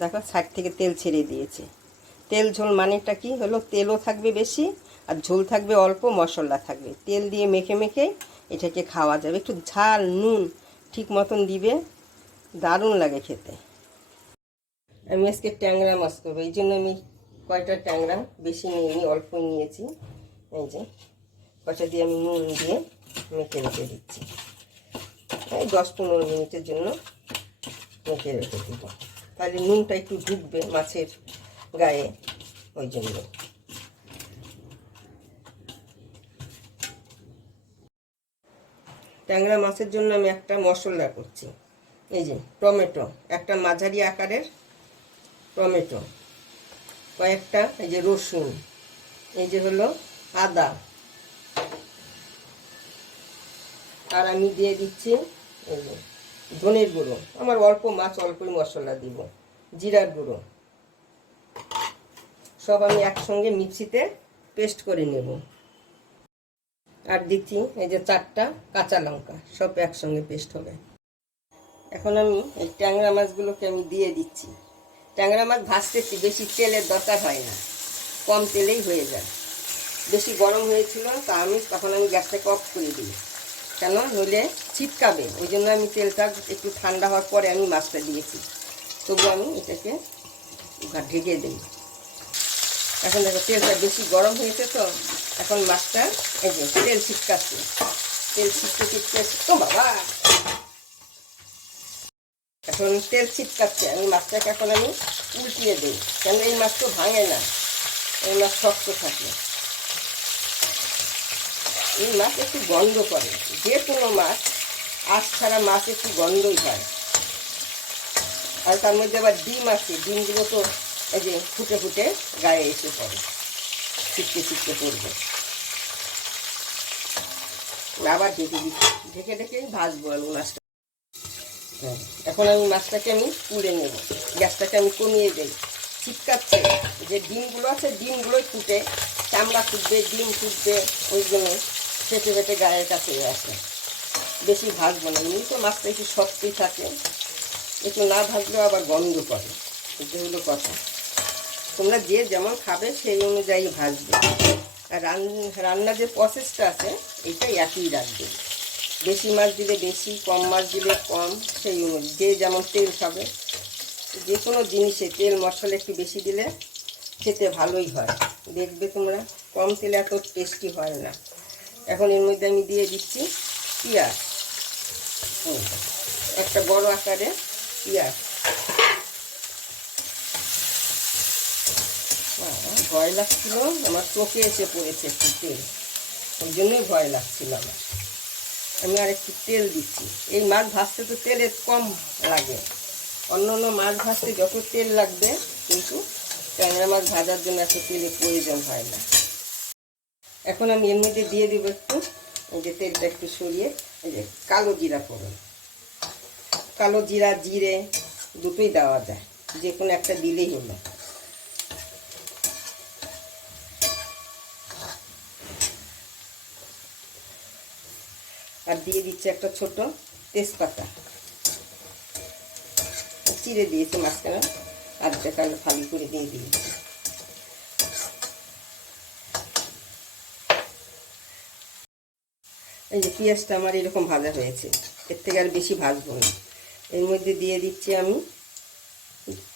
দেখো সাইড থেকে তেল ছেড়ে দিয়েছে। তেল ঝোল মানেটা কি হলো, তেলও থাকবে বেশি আর ঝোল থাকবে অল্প, মশলা থাকবে। তেল দিয়ে মেখে মেখে এটাকে খাওয়া যাবে। একটু ঝাল নুন ঠিক মতন দিবে, দারুণ লাগে খেতে। আমি আজকে ট্যাংরা মাছ করবো, এই জন্য আমি কয়টা ট্যাংরা বেশি নিইনি, অল্প নিয়েছি। এই যে কয়টা দিয়ে আমি নুন দিয়ে মেখে রেখে দিচ্ছি। এই 10-15 মিনিটের জন্য মেখে রেখে দিব, তাহলে নুনটা একটু ঢুকবে মাছের গায়ে, ওই জন্য। ট্যাংরা মাছের জন্য আমি একটা মশলা করছি। এই যে টমেটো, একটা মাঝারি আকারের টমেটো, কয়েকটা এই যে রসুন, এই যে হলো আদা, আর আমি দিয়ে দিচ্ছি এই যে ধনের গুঁড়ো। আমার অল্প মাছ, অল্পই মশলা দিব। জিরার গুঁড়ো, সব আমি একসঙ্গে মিক্সিতে পেস্ট করে নেব। আর দিচ্ছি এই যে 4টা কাঁচা লঙ্কা, সব একসঙ্গে পেস্ট হবে। এখন আমি এই ট্যাংরা মাছগুলোকে আমি দিয়ে দিচ্ছি। ট্যাংরা মাছ ভাজতে বেশি তেলের দরকার হয় না, কম তেলেই হয়ে যায়। বেশি গরম হয়েছিল তা তখন আমি গ্যাসটাকে অফ করে দিই, কেন নইলে ছিটকাবে। ওই জন্য আমি তেলটা একটু ঠান্ডা হওয়ার পরে আমি মাছটা দিয়েছি। তবু আমি এটাকে ঢেকে দিই। এখন দেখো তেলটা বেশি গরম হয়েছে, তো এখন মাছটা এই যে তেল ছিটকাচ্ছে, তেল ছিটকে তো বাবা, এখন তেল ছিটকাচ্ছে। আমি মাছটাকে এখন আমি উল্টিয়ে দিই, কেন এই মাছ তো ভাঙে না, এই মাছ শক্ত থাকে। এই মাছ একটু গন্ধ করে, যে কোনো মাছ আঁশ ছাড়া মাছ একটু গন্ধই হয়। আর তার মধ্যে আবার ডিম আছে, ডিমগুলো তো এই যে ফুটে ফুটে গায়ে এসে পড়ে, ছিটকে ছিটকে পড়বে। আবার ঢেকে দিচ্ছি, ঢেকে ঢেকে ভাজবো আমি মাছটা। এখন আমি মাছটাকে আমি তুলে নেব, গ্যাসটাকে আমি কমিয়ে দিই। ছিটকাচ্ছে, যে ডিমগুলো আছে ডিমগুলোই ফুটে, চামড়া ফুটবে, ডিম ফুটবে, ওই জন্য ফেটে ফেটে গায়ের কাছে আসে। বেশি ভাজবো না, এমনি তো মাছটা একটু শক্তই থাকে, একটু না ভাজলেও আবার গন্ধ করে। এটা হলো কথা। তোমরা যে যেমন খাবে সেই অনুযায়ী ভাজবে। আর রান্নার যে প্রসেসটা আছে এটাই একই রাখবে। বেশি মাছ দিলে বেশি, কম মাছ দিলে কম, সেই অনুযায়ী যে যেমন তেল খাবে। যে কোনো জিনিসে তেল মশলা একটু বেশি দিলে খেতে ভালোই হয়, দেখবে তোমরা। কম তেলে এত টেস্টি হয় না। এখন এর মধ্যে আমি দিয়ে দিচ্ছি পেঁয়াজ, একটা বড় আকারে পেঁয়াজ। ভয় লাগছিল, আমার চোখে এসে পড়েছে একটু তেল, ওই জন্যই ভয় লাগছিল আমার। আমি আর একটু তেল দিচ্ছি। এই মাছ ভাজতে তো তেলের কম লাগে, অন্য অন্য মাছ ভাজতে যত তেল লাগবে, কিন্তু ট্যাংরা মাছ ভাজার জন্য এত তেলের প্রয়োজন হয় না। এখন আমি এর মধ্যে দিয়ে দেবো একটু, এই যে তেলটা একটু সরিয়ে, এই যে কালো জিরা ফোড়ন। কালো জিরা জিরে দুটোই দেওয়া যায়, যে কোনো একটা দিলেই হলো। আর দিয়ে দিচ্ছে একটা ছোট তেজপাতা, চিড়ে দিয়েছি মাঝখানে, আধটা কালো ফালি করে দিয়ে দিয়েছি। এই যে পেঁয়াজটা আমার এরকম ভাজা হয়েছে, এর থেকে আর বেশি ভাজবো না। এর মধ্যে দিয়ে দিচ্ছি আমি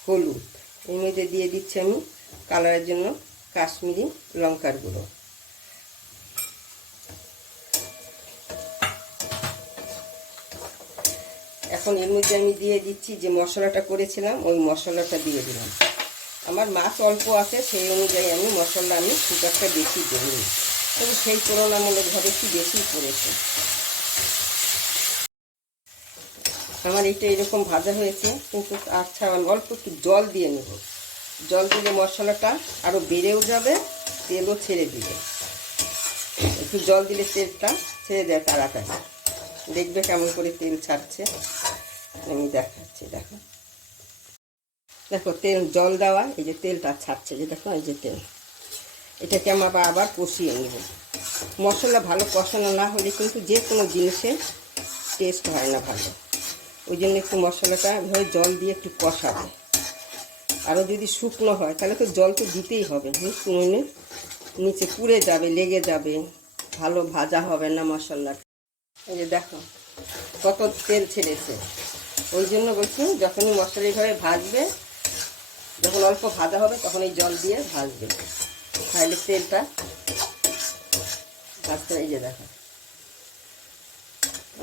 হলুদ, এর মধ্যে দিয়ে দিচ্ছি আমি কালারের জন্য কাশ্মীরি লঙ্কার গুঁড়ো। এখন এর মধ্যে আমি দিয়ে দিচ্ছি যে মশলাটা করেছিলাম, ওই মশলাটা দিয়ে দিলাম। আমার মাছ অল্প আছে, সেই অনুযায়ী আমি মশলা আমি খুব একটা বেশি দিইনি, তবে সেই তুলনামূলকভাবে একটু বেশি পড়েছে। আমার এটা এরকম ভাজা হয়েছে, কিন্তু আচ্ছা আমি অল্প একটু জল দিয়ে নেব। জল দিলে মশলাটা আরও বেড়েও যাবে, তেলও ছেড়ে দিবে। একটু জল দিলে তেলটা ছেড়ে দেয় তাড়াতাড়ি, দেখবে কেমন করে তেল ছাড়ছে। আমি দেখাচ্ছি, দেখো দেখো তেল জল দেওয়া, এই যে তেলটা ছাড়ছে, যে দেখো এই যে তেল। এটাকে আমরা আবার কষিয়ে নেব। মশলা ভালো কষানো না হলে কিন্তু যে কোনো জিনিসের টেস্ট হয় না ভালো, ওই জন্য একটু মশলাটা এভাবে জল দিয়ে একটু কষাবো। আরও যদি শুকনো হয় তাহলে তো জল তো দিতেই হবে, নইলে নিচে পুড়ে যাবে, লেগে যাবে, ভালো ভাজা হবে না মশলা। এই যে দেখো কত তেল ছেড়েছে। ওই জন্য বলছি যখনই মশলা এইভাবে ভাজবে, যখন অল্প ভাজা হবে তখন এই জল দিয়ে ভাজবে, তাহলে তেলটা ভাজতে। এই যে দেখো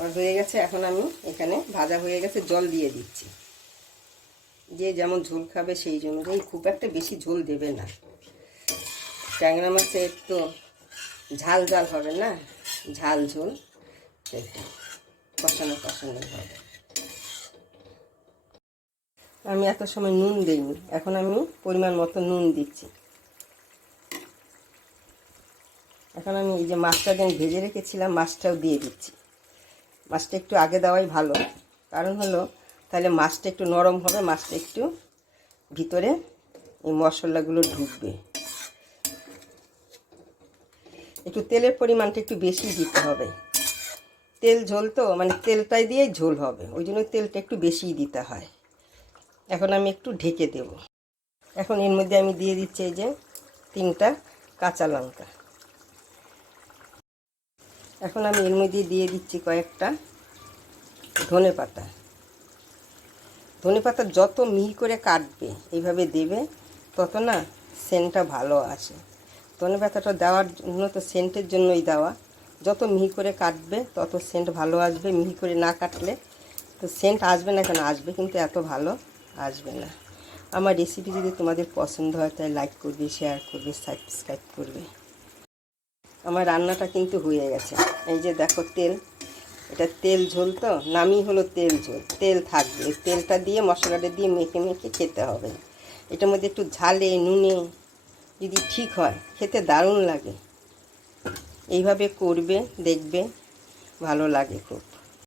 আর হয়ে গেছে। এখন আমি এখানে ভাজা হয়ে গেছে, জল দিয়ে দিচ্ছি। যে যেমন ঝোল খাবে সেই জন্য, খুব একটা বেশি ঝোল দেবে না, ট্যাংরা মাছের তো ঝাল ঝাল হবে না, ঝাল ঝোল কষানো কষানো হবে। আমি এত সময় নুন দিইনি, এখন আমি পরিমাণ মতো নুন দিচ্ছি। এখন আমি এই যে মাছটা যেন ভেজে রেখেছিলাম মাছটাও দিয়ে দিচ্ছি। মাছটা একটু আগে দেওয়াই ভালো, কারণ হলো তাহলে মাছটা একটু নরম হবে, মাছটা একটু ভিতরে এই মশলাগুলো ঢুকবে। একটু তেলের পরিমাণটা একটু বেশি দিতে হবে, তেল ঝোল তো মানে তেলটাই দিয়েই ঝোল হবে, ওই জন্য তেলটা একটু বেশিই দিতে হয়। এখন আমি একটু ঢেকে দেব। এখন এর মধ্যে আমি দিয়ে দিচ্ছি এই যে 3টা কাঁচা লঙ্কা। এখন আমি এর মধ্যে দিয়ে দিচ্ছি কয়েকটা ধনেপাতা। ধনেপাতা যত মিহি করে কাটবে এইভাবে দেবে তত না সেন্টটা ভালো আসে। ধনেপাতাটা দেওয়ার জন্য তো সেন্টের জন্যই দেওয়া, যত মিহি করে কাটবে তত সেন্ট ভালো আসবে। মিহি করে না কাটলে তো সেন্ট আসবে না, কেন আসবে কিন্তু এত ভালো আসবে না। আমার রেসিপি যদি তোমাদের পছন্দ হয় তাহলে লাইক করবে, শেয়ার করবে, সাবস্ক্রাইব করবে। আমার রান্নাটা কিন্তু হয়ে গেছে। এই যে দেখো তেল, এটা তেল ঝোল তো নামই হলো তেল ঝোল, তেল থাকবে, এই তেলটা দিয়ে মশলাটা দিয়ে মেখে মেখে খেতে হবে। এটার মধ্যে একটু ঝালে নুনে যদি ঠিক হয় খেতে দারুণ লাগে। এইভাবে করবে, দেখবে ভালো লাগে খুব।